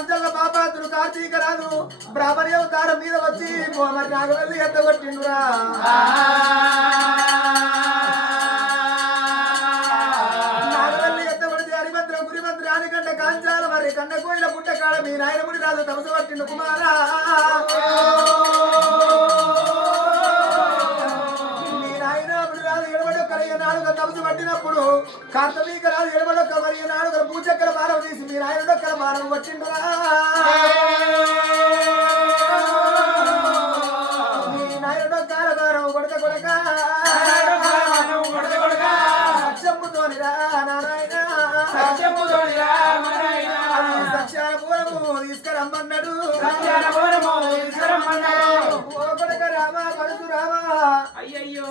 పంచల బాబాతులు కార్తీక రాజు బ్రాహ్మణి అవతారం మీద వచ్చి మరి నాగవల్లి ఎత్తగొట్టిండురా నాగవల్లి ఎత్తగొడితే హరిమంత్రం గురిమంత్రి ఆనికంటే కాంచాల మరి కన్న కోయిల పుట్ట కాడ మీ నాయనముడి రాజు తమసు పట్టిండు కుమారా తమసు పట్టినప్పుడు కార్తవీక రాజు ఎడబడొక్క మరియు నాలుగు భూచక్ర మానవ తీసి మీరు ఆయన డొక్కల మానవ పట్టిండురా మీ నాయన డొక్కల మానవ కొడక కొడక సత్యముతోనిరా నారాయణ సత్యాల పూరము తీసుకురమ్మన్నాడు ఓ కొడక రామ పడుతు రామ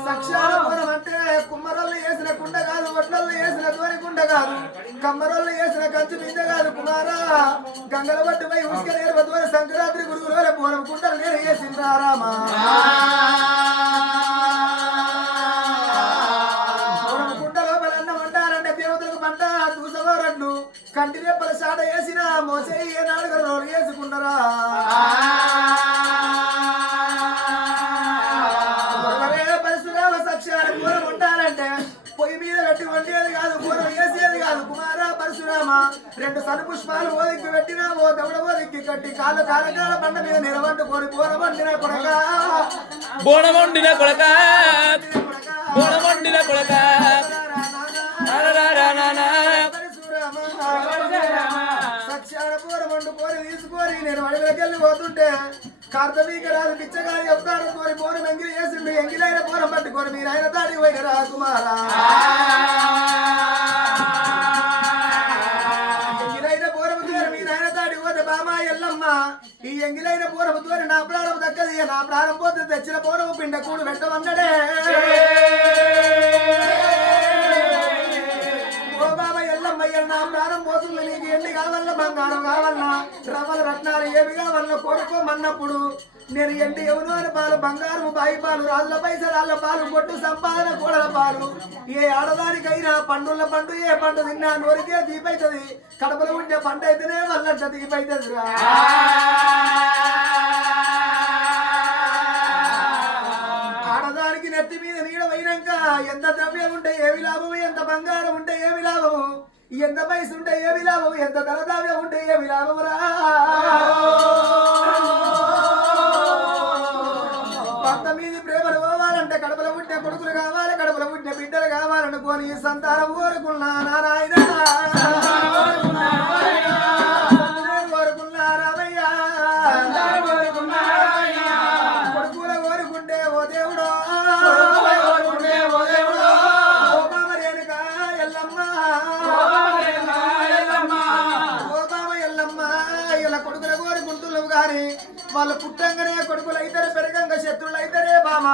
సత్యాల పూరం అంటే కుమ్మరోళ్ళు వేసిన కుండ కాదు ఒట్లల్లో వేసిన తోని కుండ కాదు కమ్మరోళ్ళు వేసిన కంచు మీద కాదు కుమారా గంగల పట్టుపై ఉసుక నేర్పతోని సంక్రాంతి గురుగుల పూరం కుండలు నేను వేసిందా రామా పూరం కుండ లోపల అన్నం అంటారంటే దేవతలకు పంట దూసవారట్లు కంటి రెప్పల సాట వేసిన మోసే ఏ నాలుగు రోజులు వేసుకున్నారా పొయ్యి మీద పెట్టి వండేది కాదు పూర్వం వేసేది కాదు కుమారా పరశురామ రెండు సను పుష్పాలు ఓదిక్కి పెట్టినా ఓ దౌడ ఓదిక్కి కట్టి కాలు కాలకాల బండ మీద నిలబట్టుకొని బోనమండిన కొడక బోనమండిన కొడక బోనమండిన కొడక సక్షాన పూరమండు కోరి తీసుకొని నేను అడవిలోకి వెళ్ళి పోతుంటే కార్తవీక రాజు పిచ్చగారి అవతారం కోరి బోనం ఎంగిలి వేసిండు ఎంగిలైన పూరం పట్టుకొని మీరు ఆయన తాడి పోయినరా కుమారా ఎంగిలైన పూరము తోరి మీరు ఆయన తాడి పోతే బామా ఎల్లమ్మ ఈ ఎంగిలైన పూరము తోరి నా ప్రాణం దక్కది నా ప్రాణం పోతే తెచ్చిన పూరము పిండ కూడు పెట్టమన్నడే నా ప్రాణం పోతుంది నీకు ఎండి కావాలన్నా బంగారం కావాలన్నా రవ్వల రత్నాలు ఏమి కావాలన్నా కొడుకోమన్నప్పుడు నేను ఎండి ఎవరు అని పాలు బంగారం బాయి పాలు రాజుల పైసలు వాళ్ళ పాలు పొట్టు సంపాదన కూడల పాలు ఏ ఆడదానికైనా పండుల పండు ఏ పండు తిన్నా నోరికే తీపైతుంది కడపలో ఉండే పంట అయితేనే వల్లంట తీపైతుంది ఆడదానికి నెత్తి మీద నీడ పోయినాక ఎంత ద్రవ్యం ఉంటే ఏమి లాభము ఎంత బంగారం ఉంటే ఏమి లాభము ఎంత పైసలు ఉంటే ఏమి లాభం ఎంత ధనదావ్యం ఉంటే ఏమి లాభమురా భర్త మీది ప్రేమలు పోవాలంటే కడపలో పుట్టిన కొడుకులు కావాలి కడపలో పుట్టిన బిడ్డలు కావాలనుకోని సంతానం కోరుకున్నా నారాయణ కోరుకున్నా రామయ్య కొడుకుల కోరుకుంటే ఓ దేవుడో కొడుకుల కోరుకుంటున్నావు గాని వాళ్ళు పుట్టంగానే కొడుకులు అయితేనే పెరగంగా శత్రువులు అయితేనే బామ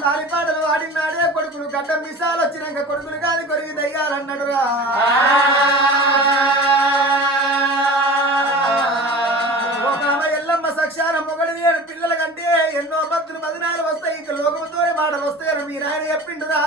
లాలిపాటలు ఆడినాడే కొడుకులు గడ్డ మిసాలు వచ్చినాక కొడుకులు కాని కొరిగి దయ్యాలన్నాడు రా ఎల్లమ్మ సక్షాన మొగడి పిల్లల కంటే ఎన్నో భక్తులు మదినాలు వస్తాయి ఇక లోకముతోనే మాటలు వస్తాయని మీరు ఆయన చెప్పిండురా